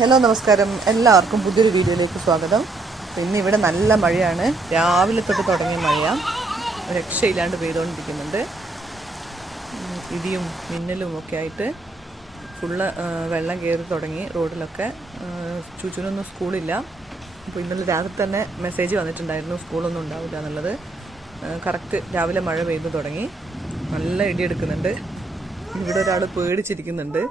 Hello നമസ്കാരം. എല്ലാവർക്കും പുതിയൊരു വീഡിയോയിലേക്ക് സ്വാഗതം. പിന്നെ ഇവിടെ നല്ല മഴയാണ്. രാവിലെ തൊട്ട് തുടങ്ങിയ മഴയാണ് രക്ഷയില്ലാണ്ട് പെയ്തുകൊണ്ടിരിക്കുന്നുണ്ട് ഇടിയും മിന്നലും ഒക്കെ ആയിട്ട് ഫുള്ള് വെള്ളം കയറി തുടങ്ങി റോഡിലൊക്കെ. ആ, ചുചുനൊന്നും സ്കൂളില്ല. അപ്പോൾ ഇന്നലെ രാത്രി തന്നെ മെസ്സേജ് വന്നിട്ടുണ്ടായിരുന്നു സ്കൂളൊന്നും ഉണ്ടാവില്ല എന്നുള്ളത്. കറക്റ്റ് രാവിലെ മഴ പെയ്തു തുടങ്ങി. നല്ല ഇടിയെടുക്കുന്നുണ്ട്. ഇവിടെ ഒരാൾ പേടിച്ചിരിക്കുന്നുണ്ട്.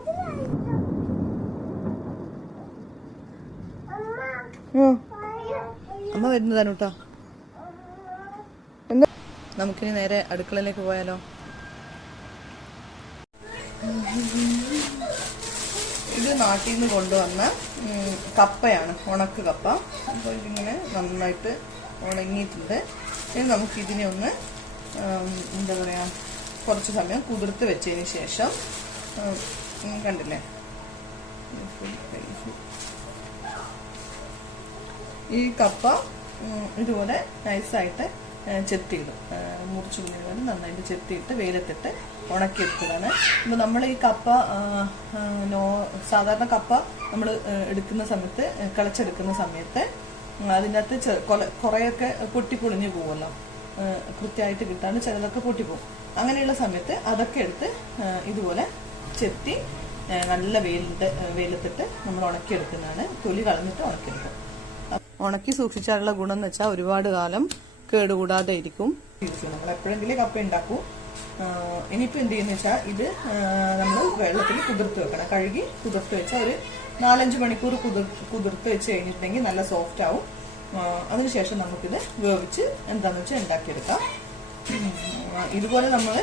അമ്മ വരുന്നതാണ് കേട്ടോ. നമുക്കിനി നേരെ അടുക്കളയിലേക്ക് പോയാലോ? ഇത് നാട്ടിൽ നിന്ന് കൊണ്ടുവന്ന കപ്പയാണ് ഉണക്ക് കപ്പ. അപ്പോൾ ഇതിങ്ങനെ നന്നായിട്ട് ഉണങ്ങിയിട്ടുണ്ട്. ഇനി നമുക്കിതിനെ ഒന്ന് എന്താ പറയുക കുറച്ച് സമയം കുതിർത്ത് വെച്ചതിന് ശേഷം കണ്ടില്ലേ? ഈ കപ്പ ഇതുപോലെ നൈസായിട്ട് ചെത്തിയിടും. മുറിച്ചു മുഴുവൻ നന്നായിട്ട് ചെത്തിയിട്ട് വെയിലത്തിട്ട് ഉണക്കിയെടുത്തതാണ്. അപ്പോൾ നമ്മൾ ഈ കപ്പ നോ സാധാരണ കപ്പ നമ്മൾ എടുക്കുന്ന സമയത്ത് കിളച്ചെടുക്കുന്ന സമയത്ത് അതിനകത്ത് കുറേയൊക്കെ പൊട്ടിപ്പൊളിഞ്ഞു പോകുമല്ലോ. കൃത്യമായിട്ട് കിട്ടാണ്ട് ചിലതൊക്കെ പൊട്ടിപ്പോകും അങ്ങനെയുള്ള സമയത്ത് അതൊക്കെ എടുത്ത് ഇതുപോലെ ചെത്തി നല്ല വെയിലിട്ട് വെയിലത്തിട്ട് നമ്മൾ ഉണക്കിയെടുക്കുന്നതാണ്. തൊലി കളഞ്ഞിട്ട് ഉണക്കിയെടുക്കും. ഉണക്കി സൂക്ഷിച്ചാലുള്ള ഗുണം എന്ന് വെച്ചാൽ ഒരുപാട് കാലം കേടുകൂടാതെ ഇരിക്കും. നമ്മൾ എപ്പോഴെങ്കിലും കപ്പ ഉണ്ടാക്കൂ. ഇനിയിപ്പോൾ എന്ത് ചെയ്യുന്ന വെച്ചാൽ ഇത് നമ്മൾ വെള്ളത്തിൽ കുതിർത്ത് വെക്കണം. കഴുകി കുതിർത്ത് വെച്ചാൽ ഒരു നാലഞ്ച് മണിക്കൂർ കുതിർ കുതിർത്ത് വെച്ച് കഴിഞ്ഞിട്ടുണ്ടെങ്കിൽ നല്ല സോഫ്റ്റ് ആവും. അതിനുശേഷം നമുക്കിത് വേവിച്ച് എന്താണെന്ന് വെച്ചാൽ ഉണ്ടാക്കിയെടുക്കാം. ഇതുപോലെ നമ്മൾ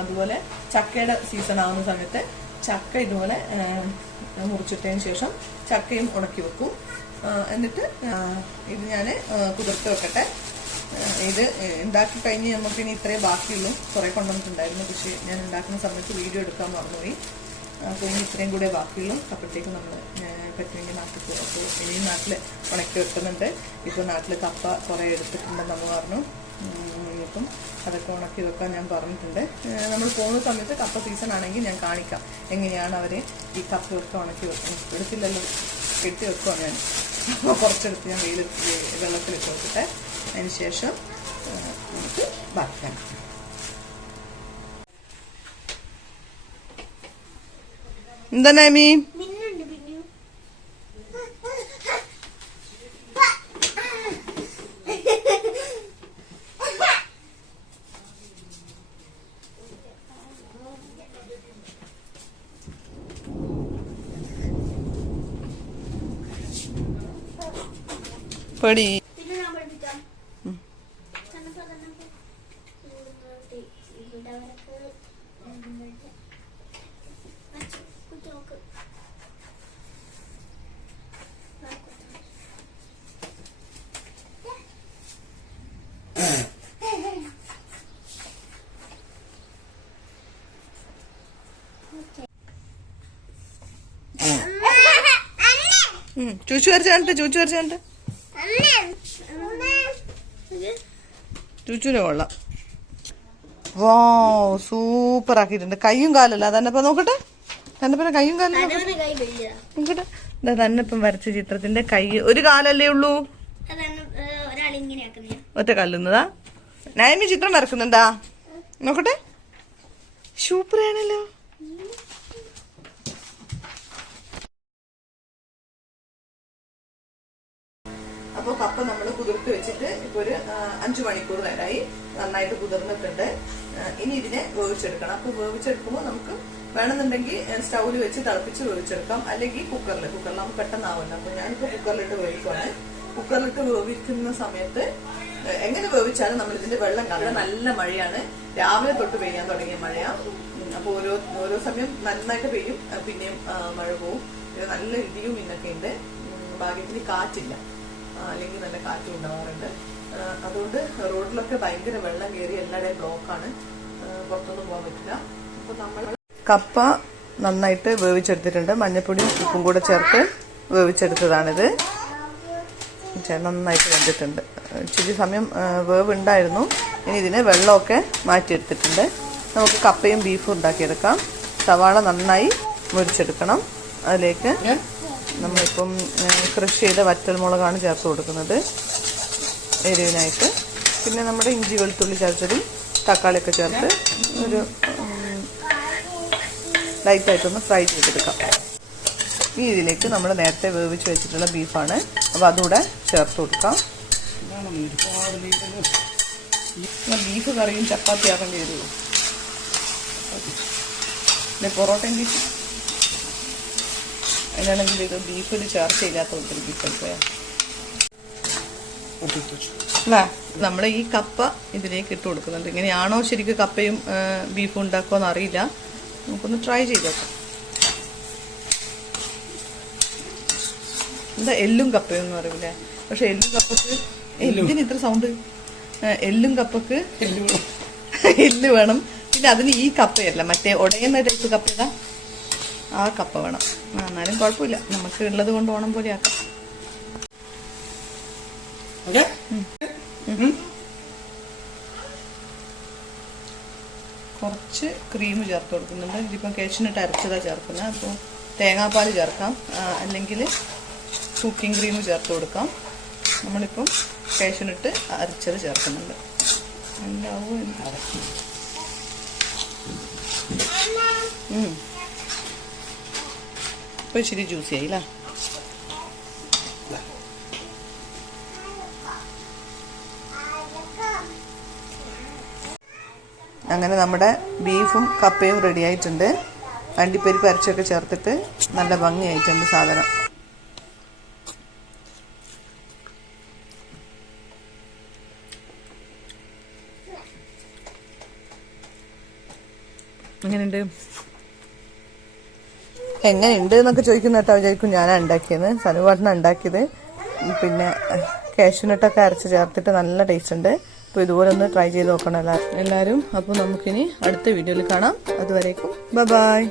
അതുപോലെ ചക്കയുടെ സീസൺ ആവുന്ന സമയത്ത് ചക്ക ഇതുപോലെ മുറിച്ചിട്ടതിന് ശേഷം ചക്കയും ഉണക്കി വെക്കും. എന്നിട്ട് ഇത് ഞാൻ കുതിർത്ത് വെക്കട്ടെ. ഇത് ഉണ്ടാക്കി കഴിഞ്ഞ് നമുക്ക് ഇനി ഇത്രേ ബാക്കിയുള്ളൂ. കുറേ കൊണ്ടുവന്നിട്ടുണ്ടായിരുന്നു. പക്ഷേ ഞാൻ ഉണ്ടാക്കുന്ന സമയത്ത് വീഡിയോ എടുക്കാൻ മറന്നുപോയി. അപ്പോൾ ഇനി ഇത്രയും കൂടെ ബാക്കിയുള്ളൂ. അപ്പോഴത്തേക്ക് നമ്മൾ പറ്റുമെങ്കിൽ നാട്ടിൽ പോകും അപ്പോൾ ഇനിയും നാട്ടിൽ ഉണക്കി വെക്കുന്നുണ്ട്. ഇപ്പോൾ നാട്ടിൽ കപ്പ കുറേ എടുത്തിട്ടുണ്ടെന്ന് നമ്മൾ പറഞ്ഞു. ഇനിയിപ്പം അതൊക്കെ ഉണക്കി വെക്കാൻ ഞാൻ പറഞ്ഞിട്ടുണ്ട്. നമ്മൾ പോകുന്ന സമയത്ത് കപ്പ സീസൺ ആണെങ്കിൽ ഞാൻ കാണിക്കാം. എങ്ങനെയാണ് അവർ ഈ കപ്പയൊക്കെ ഉണക്കി വെക്കുന്നത്. എടുത്തില്ലല്ലോ. കെട്ടി വെക്കുക ഞാൻ. കുറച്ചെടുത്ത് ഞാൻ വെയിൽ വെള്ളത്തിലിട്ട് വെച്ചിട്ട് അതിന് ശേഷം നമുക്ക് വറക്കാം എന്താ നാമി? കുത്താം. ചൂച്ചു വരച്ച് കണ്ടിട്ട് ചൂച്ചു വരച്ച് ഉള്ള കൊള്ളാം. വാ സൂപ്പർ ആക്കിയിട്ടുണ്ട്. കയ്യും കാലല്ല തന്നെപ്പം നോക്കട്ടെ. തന്നെപ്പം കയ്യും കാലും നോക്കട്ടെ. തന്നെ തന്നെപ്പം വരച്ച ചിത്രത്തിന്റെ കൈ. ഒരു കാലല്ലേ ഉള്ളൂ? ഒറ്റ കല്ലുന്നതാ? നയമി ചിത്രം വരക്കുന്നുണ്ടാ? നോക്കട്ടെ. സൂപ്പർ അപ്പോൾ കപ്പ നമ്മൾ കുതിർത്ത് വെച്ചിട്ട് ഇപ്പോൾ ഒരു അഞ്ചു മണിക്കൂർ നേരമായി നന്നായിട്ട് കുതിർന്നിട്ടുണ്ട്. ഇനി ഇതിനെ വേവിച്ചെടുക്കണം. അപ്പോൾ വേവിച്ചെടുക്കുമ്പോൾ നമുക്ക് വേണമെന്നുണ്ടെങ്കിൽ സ്റ്റൗവിൽ വെച്ച് തിളപ്പിച്ച് വേവിച്ചെടുക്കാം. അല്ലെങ്കിൽ കുക്കറിൽ കുക്കറിൽ നമുക്ക് പെട്ടെന്നാവുമല്ലോ അപ്പോൾ ഞാനിപ്പോൾ കുക്കറിലിട്ട് വേവിക്കുവാണ്. കുക്കറിലിട്ട് വേവിക്കുന്ന സമയത്ത് എങ്ങനെ വേവിച്ചാലും നമ്മൾ ഇതിന്റെ വെള്ളം കാണുക നല്ല മഴയാണ്. രാവിലെ തൊട്ട് പെയ്യാൻ തുടങ്ങിയ മഴയാണ് അപ്പോൾ ഓരോ ഓരോ സമയം നന്നായിട്ട് പെയ്യും. പിന്നെയും മഴ പോവും. നല്ല ഇടിയും ഇന്നൊക്കെ ഉണ്ട്. ഭാഗ്യത്തിന് കാറ്റില്ല. അല്ലെങ്കിൽ നല്ല കാറ്റും ഉണ്ടാവാറുണ്ട്. അതുകൊണ്ട് റോഡിലൊക്കെ ഭയങ്കര വെള്ളം കയറി എല്ലായിടെയും ബ്ലോക്കാണ്. പുറത്തൊന്നും പോകാൻ പറ്റില്ല. അപ്പൊ നമ്മൾ കപ്പ നന്നായിട്ട് വേവിച്ചെടുത്തിട്ടുണ്ട്. മഞ്ഞപ്പൊടിയും ഉപ്പും കൂടെ ചേർത്ത് വേവിച്ചെടുത്തതാണിത്. നന്നായിട്ട് വെന്തിട്ടുണ്ട്. ഇച്ചിരി സമയം വേവ് ഉണ്ടായിരുന്നു ഇനി ഇതിനെ വെള്ളമൊക്കെ മാറ്റിയെടുത്തിട്ടുണ്ട്. നമുക്ക് കപ്പയും ബീഫും ഉണ്ടാക്കിയെടുക്കാം. സവാള നന്നായി മുരിച്ചെടുക്കണം. അതിലേക്ക് നമ്മളിപ്പം കൃഷി ചെയ്ത വറ്റൽമുളകാണ് ചേർത്ത് കൊടുക്കുന്നത്. എരിവിനായിട്ട്. പിന്നെ നമ്മുടെ ഇഞ്ചി വെളുത്തുള്ളി ചേർത്തതും തക്കാളിയൊക്കെ ചേർത്ത് ഒരു ലൈറ്റായിട്ടൊന്ന് ഫ്രൈ ചെയ്തെടുക്കാം. ഈ ഇതിലേക്ക് നമ്മൾ നേരത്തെ വേവിച്ച് വെച്ചിട്ടുള്ള ബീഫാണ്. അപ്പോൾ അതുകൂടെ ചേർത്ത് കൊടുക്കാം. ബീഫ് കറിയും ചപ്പാത്തി ആക്കേണ്ടി വരുമോ പിന്നെ പൊറോട്ടയും ബീഫ്? അതിനാണെങ്കിൽ ഇത് ബീഫിൽ ചേർച്ചയില്ലാത്ത ഒത്തിരി ബീഫ് എടുക്കുക അല്ലേ? നമ്മൾ ഈ കപ്പ ഇതിലേക്ക് ഇട്ട് കൊടുക്കുന്നുണ്ട്. ഇങ്ങനെയാണോ ശരിക്കും കപ്പയും ബീഫും ഉണ്ടാക്കുക എന്നറിയില്ല. നമുക്കൊന്ന് ട്രൈ ചെയ്ത് നോക്കാം. എന്താ എല്ലും കപ്പയും എന്ന് പറയൂലേ പക്ഷെ എല്ലും കപ്പക്ക് എന്തിന് ഇത്ര സൗണ്ട് എല്ലും കപ്പക്ക് എല്ല് വേണം. പിന്നെ അതിന് ഈ കപ്പയല്ല മറ്റേ ഉടയുന്ന ടൈപ്പ് കപ്പ ആ കപ്പ വേണം. എന്നാലും കുഴപ്പമില്ല. നമുക്ക് ഉള്ളത് കൊണ്ട് ഓണം പോലെ ആക്കാം. കുറച്ച് ക്രീം ചേർത്ത് കൊടുക്കുന്നുണ്ട്. ഇതിപ്പം കേച്ചിനിട്ട് അരച്ചതാണ് ചേർക്കുന്നത് അപ്പോൾ തേങ്ങാപ്പാൽ ചേർക്കാം. അല്ലെങ്കിൽ കുക്കിംഗ് ക്രീം ചേർത്ത് കൊടുക്കാം. നമ്മളിപ്പം കേച്ചിനിട്ട് അരച്ചത് ചേർക്കുന്നുണ്ട്. എന്താവും എന്തോ. ഇപ്പൊ ഇച്ചിരി ജ്യൂസി ആയില്ലേ അങ്ങനെ നമ്മുടെ ബീഫും കപ്പയും റെഡി ആയിട്ടുണ്ട്. അണ്ടിപ്പരിപ്പ് അരച്ചൊക്കെ ചേർത്തിട്ട് നല്ല ഭംഗിയായിട്ടുണ്ട് സാധനം. എങ്ങനെയുണ്ട്? എങ്ങനെയുണ്ട് എന്നൊക്കെ ചോദിക്കുന്ന കേട്ടോ വിചാരിക്കും ഞാനാണ് ഉണ്ടാക്കിയത്. സനുപാട്ടിനാണ് ഉണ്ടാക്കിയത്. പിന്നെ കാഷ്യൂനട്ടൊക്കെ അരച്ച് ചേർത്തിട്ട് നല്ല ടേസ്റ്റ് ഉണ്ട്. അപ്പോൾ ഇതുപോലെ ഒന്ന് ട്രൈ ചെയ്ത് നോക്കണം എല്ലാവരും എല്ലാവരും അപ്പോൾ നമുക്കിനി അടുത്ത വീഡിയോയിൽ കാണാം. അതുവരേക്കും ബൈ